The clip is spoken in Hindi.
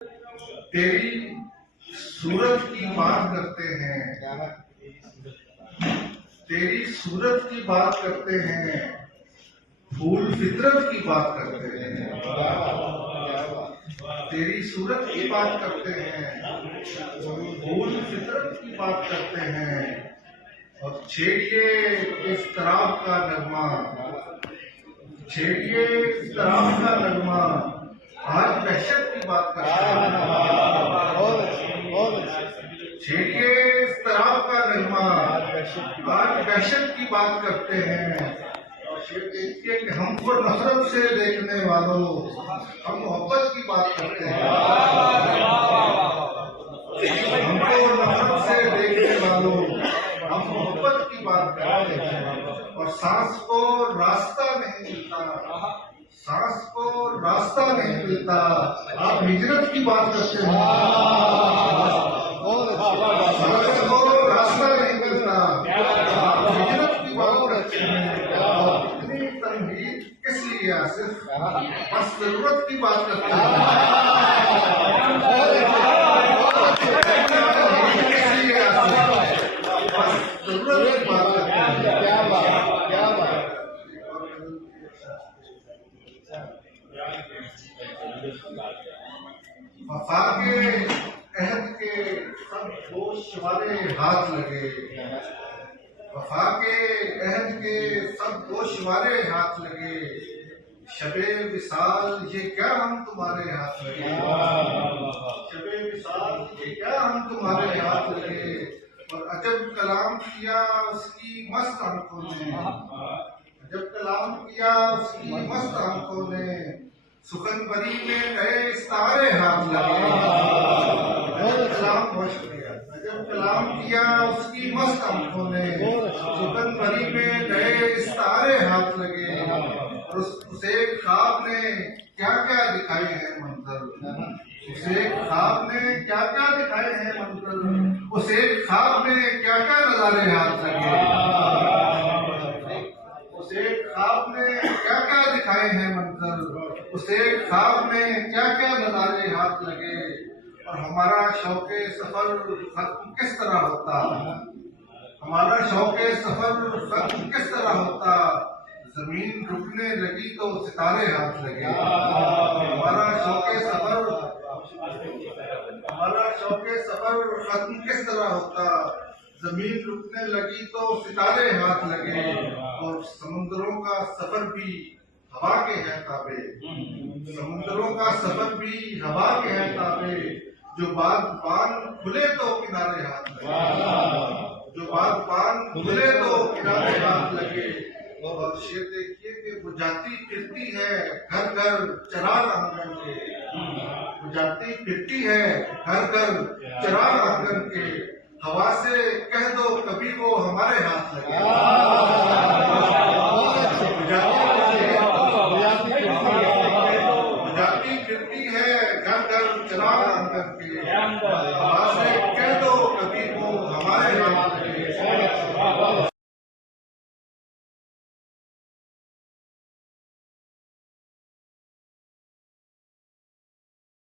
तेरी सूरत की बात करते हैं, तेरी सूरत की बात करते हैं, फूल फितरत की बात करते हैं। तेरी सूरत की बात करते हैं, फूल फितरत की बात करते हैं, और छेड़िए इस तरह का नगमा, छेड़िए इस तरह का नगमा, आज वहशत की बात करते हैं। छेड़िए इस तरह का नगमा, आज वहशत की बात करते हैं। और शेर देखिए कि हमको नफरत से देखने वालों, हम मोहब्बत की बात करते हैं। हमको नफरत से देखने वालों, हम मोहब्बत की बात करते हैं। और सांस को रास्ता नहीं मिलता, सांस को रास्ता नहीं मिलता, आप हिजरत की बात करते हैं। सांस को रास्ता नहीं मिलता, आप हिजरत की बात करते हैं। इतनी तंगीद किस लिए आसिफ, बस जरूरत की बात करते हैं। किस लिए आसिफ, बस जरूरत की बात करते हैं। क्या बात वफा के अहद के सब दोष वाले हाथ लगे, वफा के अहद के सब दोष वाले हाथ लगे, शबे विसाल ये क्या हम तुम्हारे हाथ लगे, शबे विसाल ये क्या हम तुम्हारे हाथ लगे। और अजब कलाम किया उसकी मस्त आंखों ने, जब कलाम किया उसकी मस्त आंखों ने, सुखनबरी में गए सारे हाथ लगे। कलाम बहुत शुक्रिया। जब कलाम किया उसकी मस्त आंखों ने, सुखनबरी में गए सारे हाथ लगे। और उसे ख्वाब ने क्या क्या दिखाए हैं मंजर, उसे ख्वाब ने क्या क्या दिखाए हैं मंजर, उसे ख्वाब ने क्या क्या नजारे हाथ लगे, उसे ख्वाब ने क्या क्या दिखाए हैं मंजर, उसे ख्वाब में क्या क्या नजारे हाथ लगे। और हमारा शौके सफर खत्म किस तरह होता, हमारा शौके सफर खत्म किस तरह होता, जमीन रुकने लगी तो सितारे हाथ लगे। हमारा शौके सफर, हमारा शौके सफर खत्म किस तरह होता, जमीन रुकने लगी तो सितारे हाथ लगे। और समुद्रों का सफर भी हवा के हैं ताबे, समुद्रों का सफर भी हवा के हैं ताबे, जो बागबान खुले तो किनारे हाथ लगे, जो बागबान खुले तो किनारे हाथ लगे। और शेर देखिए कि वो जाती फिरती है घर घर चराग आंगन के, वो जाती फिरती है घर घर चराग आंगन के, हवा से कह दो कभी वो हमारे